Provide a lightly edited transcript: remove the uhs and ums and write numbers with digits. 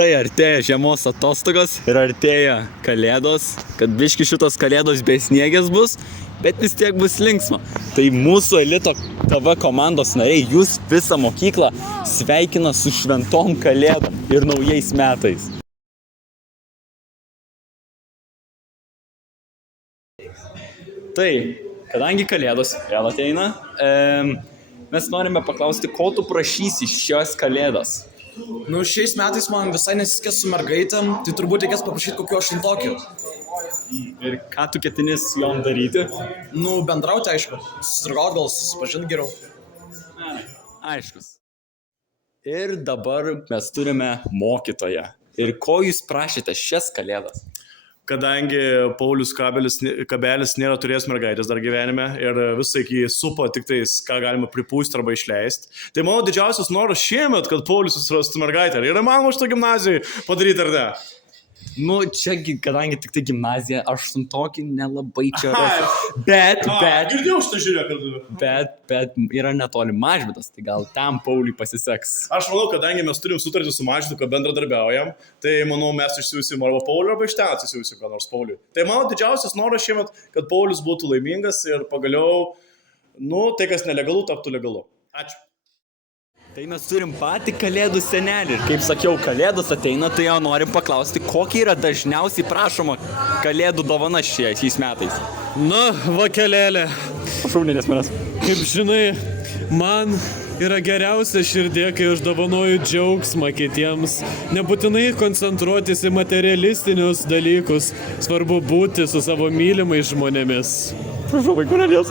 Tai artėja žiemos atostogos ir artėja kalėdos, kad biški šitos kalėdos besniegės bus, bet vis tiek bus linksma. Tai mūsų Elito TV komandos nariai, jūs visą mokyklą sveikina su šventom kalėdom ir naujais metais. Tai, kadangi kalėdos vėl ateina, mes norime paklausti, ko tu prašysi šios kalėdos. Nu, šiais metais man visai nesiskės su mergaitėm, tai turbūt reikės paprašyti kokiu 8-tokiu. Ir ką tu ketini su jom daryti? Nu, bendrauti, aišku. Susidraugauti, gal susipažinti geriau. Aiškus. Ir dabar mes turime mokytoją. Ir ko jūs prašėte šias kalėdas? Kadangi Paulius Kabelis nėra turėjęs mergaitės dar gyvenime ir visai jį supo tik tais, ką galima pripūsti arba išleisti. Tai mano didžiausias noras šiemet, kad Paulius susirastų mergaitę. Ir įmanoma šito gimnazijai padaryti ar ne? Nu, čia, kadangi tik tai gimnazija, 8-tokį nelabai čia rasiu. Bet, Girdėjau šitą žiūrę, bet yra netoli Mažvydas, tai gal tam Pauliui pasiseks. Aš manau, kadangi mes turim sutartį su Mažvydu, kad bendradarbiaujam, tai manau, mes išsiųsim arba Pauliui, arba iš ten atsisiųsim ką nors Pauliui. Tai mano didžiausias noras šiemet, kad Paulius būtų laimingas ir pagaliau, tai kas nelegalu, taptų legalu. Ačiū. Tai mes turim patį kalėdų senelį. Ir kaip sakiau, kalėdos ateina, tai jau norim paklausti, kokia yra dažniausiai prašoma kalėdų dovana šiais metais. Na, vakelėlė. Pašaulinės manęs. Kaip žinai, man yra geriausia širdė, kai aš dovanoju džiaugsmą kitiems. Nebūtinai koncentruotis į materialistinius dalykus. Svarbu būti su savo mylimais žmonėmis. Prašau, vaikų radės.